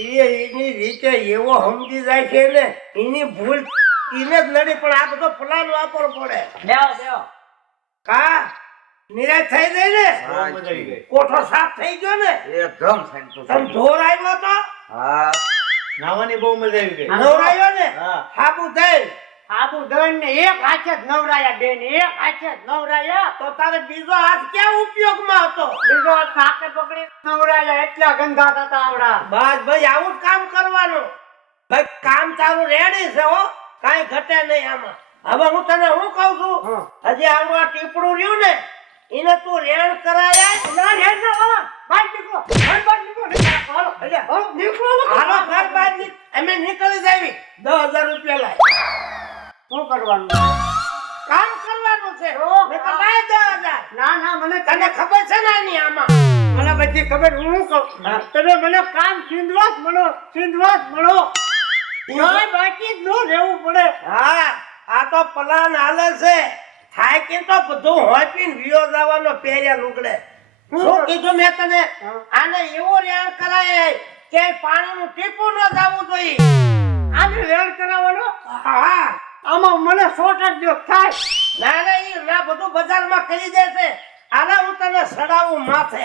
એ એની રીતે એવો સમજી જાય છે ને એની ભૂલ એને જ નડી પણ આ બધો પ્લાન વાપરવો પડે. કા? નિરાશ થઈ ગઈ ને? બહુ મજા આવી ગઈ. કોઠો સાફ થઈ ગયો ને? એકદમ તમે ઢોર આવ્યો તો? હા. નાવાની બહુ મજા આવી ગઈ. નવરાયો ને? હા. હાબુ થઈ. આબુ દોન ને એક હાથે જ નવરાયા બેન એક હાથે જ નવરાયા. તો તારે બીજો હાથ ક્યાં ઉપયોગમાં હતો? બીજો હાથ હાથે પકડી નવરાયા એટલા ગંધા થતા આવડા. બસ ભાઈ આવું જ કામ કરવાનું. ભાઈ કામ તારું રેડી છે હો. કાંઈ ઘટે નહીં આમાં. હવે હું તને હું કહું છું? હજી આવું આ ટીપડું રહ્યું ને એને તું રેણ કરાયા. ના રેણ ના વાળા બહાર નીકળો. બહાર બહાર નીકળો. હાલો હાલો નીકળો. હાલો ઘર બહાર અમે નીકળી જાવી. દસ હજાર કરવાનું? કામ કરવાનું છે કહ્યું લાય દસ હજાર ના ના મને તને ખબર છે ને આની આમાં? મને બધી ખબર હું કહું? તમે મને કામ જ મળો જ મળો. કાંઈ બાકી જ ન રહેવું પડે. હા આ તો પ્લાન હાલે છે. થાય કે તો બધું હોપીને વિયો જવાનો પહેર્યા લુગડે. શું કીધું મેં તને? આને એવો રેણ કરાય કે પાણીનું ટીપું ન જવું જોઈએ. આને રેડ કરાવવાનો? હા. મને શોર્ટ જ જો થાય. ના ના ઈ ના બધું બજારમાં કરી દે છે. આને હું તને સડાવું માથે.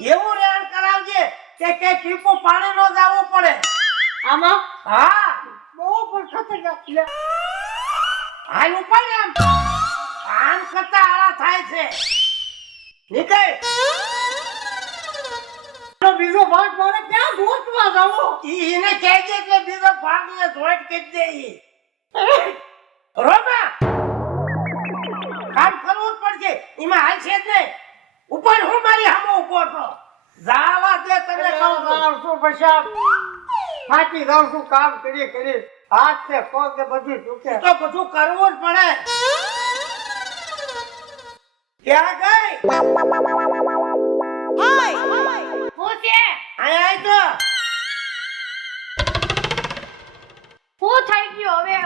એવું રેણ કરાવજે કે કે ટીપું પાણી નો જવું પડે. આમાં? હા. બહુ પણ ખતરનાક છે હાલ ઉપર આમ. આમ કરતા આળા થાય છે. નીકળ. બીજો ભાગ મારે ક્યાં ગોતવા જાવો? એને કહેજે કે બીજો ભાગ ને જોઈટ કે દે ઈ. રોબા કામ કરવું પડશે. એમાં હાલશે જ નહીં. ઉપર હું મારી હામો ઊભો છો? જાવા દે તને કહું છું. જાઉં છું પૈસા ફાટી જાઉં છું કામ કરી કરી. હાથ છે પગ કે બધું ચૂકે તો બધું કરવું જ પડે. ક્યાં ગઈ? આય તો. હું થઈ ગયો હવે?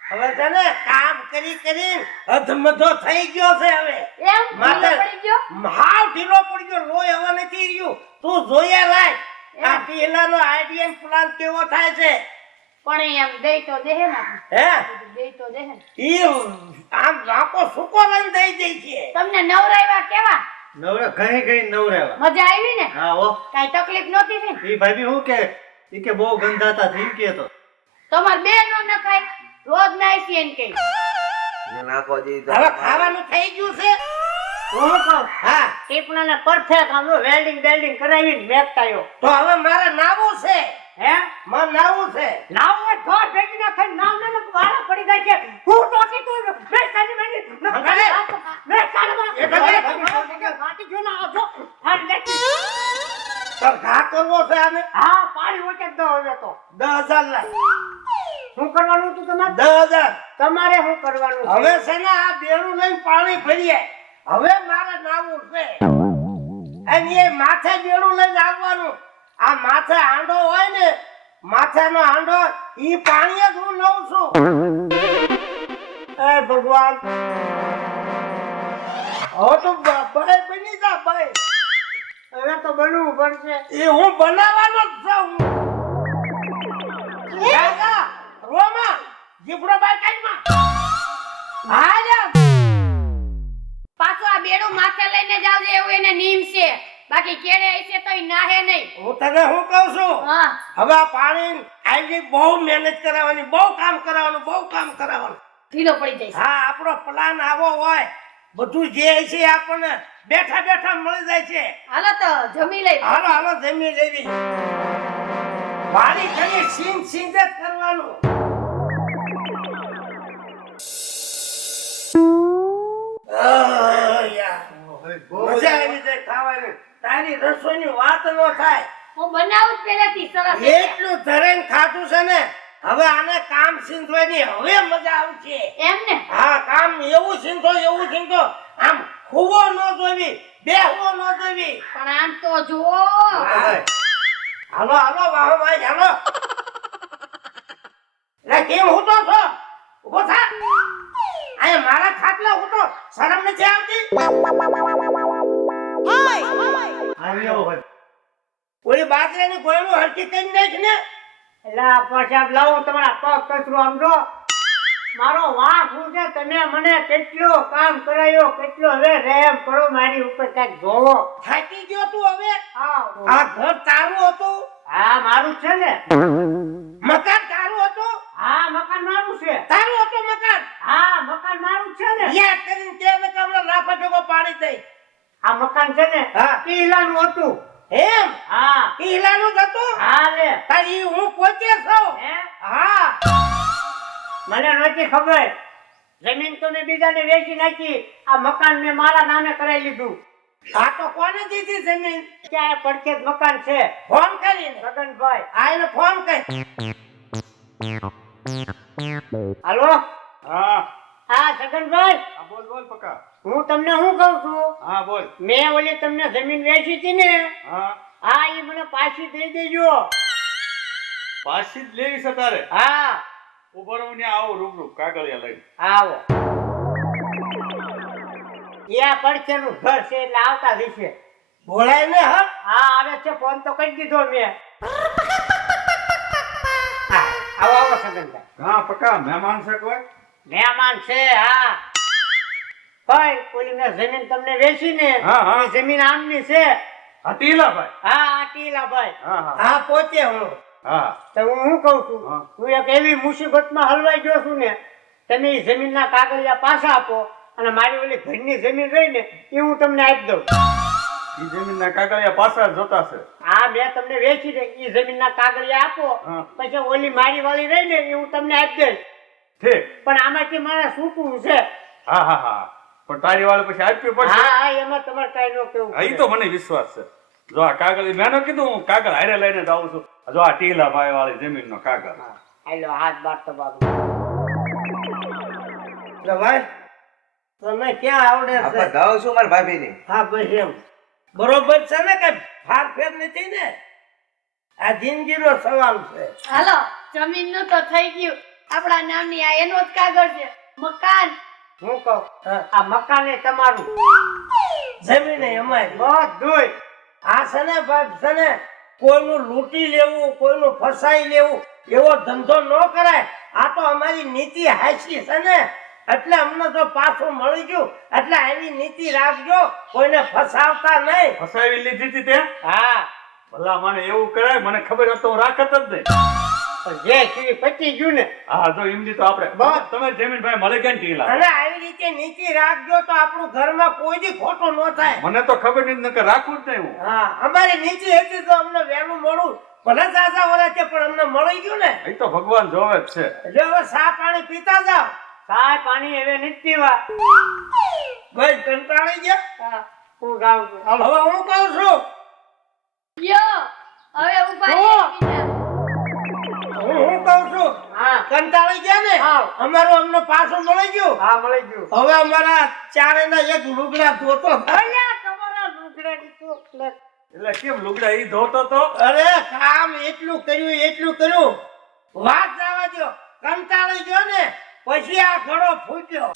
હવે તને કામ કરી કરી અધમધો થઈ ગયો છે હવે. એમ? માથે પડી ગયો? હાવ ઢીલો પડી ગયો લોહી હવે નથી રહ્યું. તું જોયા રાખ. આ પહેલાનો આઈડિયન પ્લાન કેવો થાય છે? પણ એમ દઈ તો દે ને હે? દઈ તો દે ને. ઈ આમ રાખો સુકો રંગ દઈ દે છે. તમને નવરાવ્યા કેવા? નવરા કઈ કઈ નવરાવા. મજા આવી ને? હા ઓ કઈ તકલીફ નહોતી થઈ ને? ઈ ભાભી હું કે ઈ કે બહુ ગંધાતા થઈ કે તો. તમાર બે નો નખાય. રોજ નાઈસી એમ કે ને નાખો જી તો હવે ખાવાનું થઈ ગયું છે? હું કહું? હા. ટીપણાને પરફેક્ટ આમ વેલ્ડિંગ વેલ્ડિંગ કરાવીને મેકતાયો તો હવે મારે નાવું છે. હે? માં નાવું છે. નાવું એ ઘર ભેગી ના થઈ નામ ને લોકો વાળા પડી જાય છે હું ટોકી તું બે સાની મેની ભલે. બે સાની એ ભલે. માટી જો ના આવજો. હા લેતી તો ઘા કરવો છે આને? હા પાણી વચ્ચે દો હવે તો. દસ હજાર લાય શું કરવાનું હતું તમારે? દસ હજાર. તમારે શું કરવાનું હવે છે ને આ બેડું લઈને પાણી ભરીએ. હવે મારે નાવું છે. અને એ માથે બેડું લઈને આવવાનું. આ માથે હાંડો હોય ને માથાનો હાંડો ઈ પાણી જ હું લઉં છું. એ ભગવાન. હવે તો ભાઈ બની જા ભાઈ હવે તો બનવું પડશે. એ હું બનાવવાનો જ છું. રાજા રોમા જીપડો કાઢમાં હા જા પાછું આ બેડું માથે લઈને જાવજે એવું એને નીમ છે. બાકી કેળે હશે તો નાહે નહીં. હું તને હું કહું છું? હા. હવે આ પાણી આઈજી બહુ મહેનત કરાવવાની બહુ કામ કરાવવાનું બહુ કામ કરાવવાનું. ઢીલો પડી જાય હા આપણો પ્લાન આવો હોય. બધું જે છે આપણને બેઠા બેઠા મળી જાય છે. હાલો તો જમી લઈ હાલો હાલો જમી લેવી વાળી કરી સીન સીન જ કરવાનું. તારી રસોઈની વાત ન થાય. હું બનાવું પહેલાથી સરસ એટલું ધરેન ખાધું છે ને હવે આને કામ સિંધવાની હવે મજા આવશે. એમ ને? હા કામ એવું સિંધો એવું સિંધો. આમ હુવો ન જોવી બેહવો ન જોવી પણ આમ તો જુઓ. હાલો હાલો વાહો ભાઈ હાલો. લે કેમ હું તો છો? ઊભો થા. અહીંયા મારા ખાટલા હું તો શરમ નથી આવતી? આવી આવો ભાઈ ઓલી બાજરાની ગોળનું હરકી કરી નાખ ને. એટલે આ લાવો તમારા પગ કચરો આમ મારો વાંક હું છે? તમે મને કેટલો કામ કરાયો કેટલો હવે રેમ કરો મારી ઉપર કાંઈક જોવો. થાકી ગયો તું હવે? હા. આ ઘર તારું હતું? હા મારું છે ને. મકાન તારું હતું? હા મકાન મારું છે. તારું હતું મકાન? હા મકાન મારું છે ને. યાદ કરીને તે ને લાફા ભેગો પાડી દઈ. આ મકાન છે ને હા. કિલ્લાનું હતું. એમ? હા. કિલ્લાનું હતું? હા લે. તારી હું પોતે છું? હા? મને નથી ખબર. જમીન તો મેં બીજાને વેચી નાખી. આ મકાન મેં મારા નામે કરાવી લીધું. આ તો કોને દીધી જમીન? ક્યાં પડખે મકાન છે. ફોન કરીને. ગગનભાઈ. આ એને ફોન કરી. હાલો? હા. હા જગનભાઈ. બોલ બોલ પકા. હું તમને શું કહું છું? હા બોલ. મેં ઓલી તમને જમીન વેચી હતી ને હા. હા એ મને પાછી દઈ દેજો. પાછી જ લેવી છે તારે હા. ઊભો રહું ને આવો રૂબરૂ કાગળિયા લઈ આવો. યા પડખેનું ઘર છે એટલે આવતા દિવસે બોલાય ને હા. હા આવે છે ફોન તો કરી દીધો મેં. આવો આવો સગનભાઈ હા પકા મહેમાન છે કોઈ? મહેમાન છે હા. ભાઈ ઓલી મેં જમીન તમને વેચી ને હા, હા. એ જમીન આમની છે. હતીલા ભાઈ હા આ ટીલાભાઈ. હા હા. હા પોતે હું. હા. તો હું શું કહું છું? હા. હું એક એવી મુસીબતમાં હલવાઈ ગયો છું ને તમે એ જમીનના કાગળિયા પાછા આપો અને મારી ઓલી ઘરની જમીન રહી ને એ હું તમને આપી દઉં. ઈ જમીનના કાગળિયા પાછા જ જોતા છે. આ મેં તમને વેચી દે એ જમીનના કાગળિયા આપો. પછી ઓલી મારી વાળી રહી ને એ હું તમને આપી દઈશ. ઠીક. પણ આમાંથી મારે છૂટવું છે? હા હા હા. પણ તારી વાળે પછી આપવી પડશે. હા એમાં તમારે કઈ ન કેવું અહીં તો મને વિશ્વાસ છે. જો આ કાગળ મેં ન કીધું હું કાગળ હારે લઈને જાઉં છું. જો આ ટીલા ભાઈ વાળી જમીનનો કાગળ. હાલો હાથ બાર તો બાબુ ભાઈ તમે ક્યાં આવડે આપણે છે? ગાઉં છું મારા ભાભીની. હા બસ એમ. બરોબર છે ને કે ફાર ફેર નથી ને? આ જિંદગીનો સવાલ છે. હાલો જમીનનું તો થઈ ગયું. આપણા નામની આ એનો જ કાગળ છે. મકાન. હું કહું આ મકાન એ તમારું. જમીન અમારી. બધું આ છે ને ભાઈ છે ને કોઈનું લૂંટી લેવું કોઈનું ફસાઈ લેવું એવો ધંધો ન કરાય. આ તો અમારી નીતિ હાચી છે ને. એટલે અમને તો પાછું મળી ગયું. એટલે એની નીતિ રાખજો કોઈને ફસાવતા નહીં. ફસાવી લીધી હતી તે? હા. ભલા મને એવું કરાય મને ખબર હતો હું રાખત જ નહીં. જે કીધી પચી ગયું ને હા જો એમની તો આપણે. બસ. તમે જમીનભાઈ કેમ ક્યાં ટીલા અને આવી રીતે નીચી રાખજો તો આપણું ઘરમાં કોઈ દી ખોટું ન થાય. મને તો ખબર નહીં નકર રાખવું જ નહીં હું. હા અમારી નીચી હતી તો અમને વહેલું મળું. ભલે સાસા ઓલા છે પણ અમને મળી ગયું ને. એ તો ભગવાન જોવે જ છે. એટલે હવે સા પાણી પીતા જાવ સા પાણી હવે નથી પીવા. બસ કંટાળી ગયા? હા, હું ગાઉં છું. હવે હું કહું છું? યો હવે ઊભા. હું હું કહું છું? હા. કંટાળી ગયા ને? હા. અમારું અમને પાછું મળી ગયો? હા મળી ગયું. હવે અમારા ચારેના એક લુગડા ધોતો. અલ્યા તમારા એટલે એટલે કેમ લુગડા ઈ ધોતો તો? અરે કામ એટલું કર્યું એટલું કર્યું. વાત જવા દો કંટાળી ગયો ને? પછી આ ઘડો ફૂટ્યો.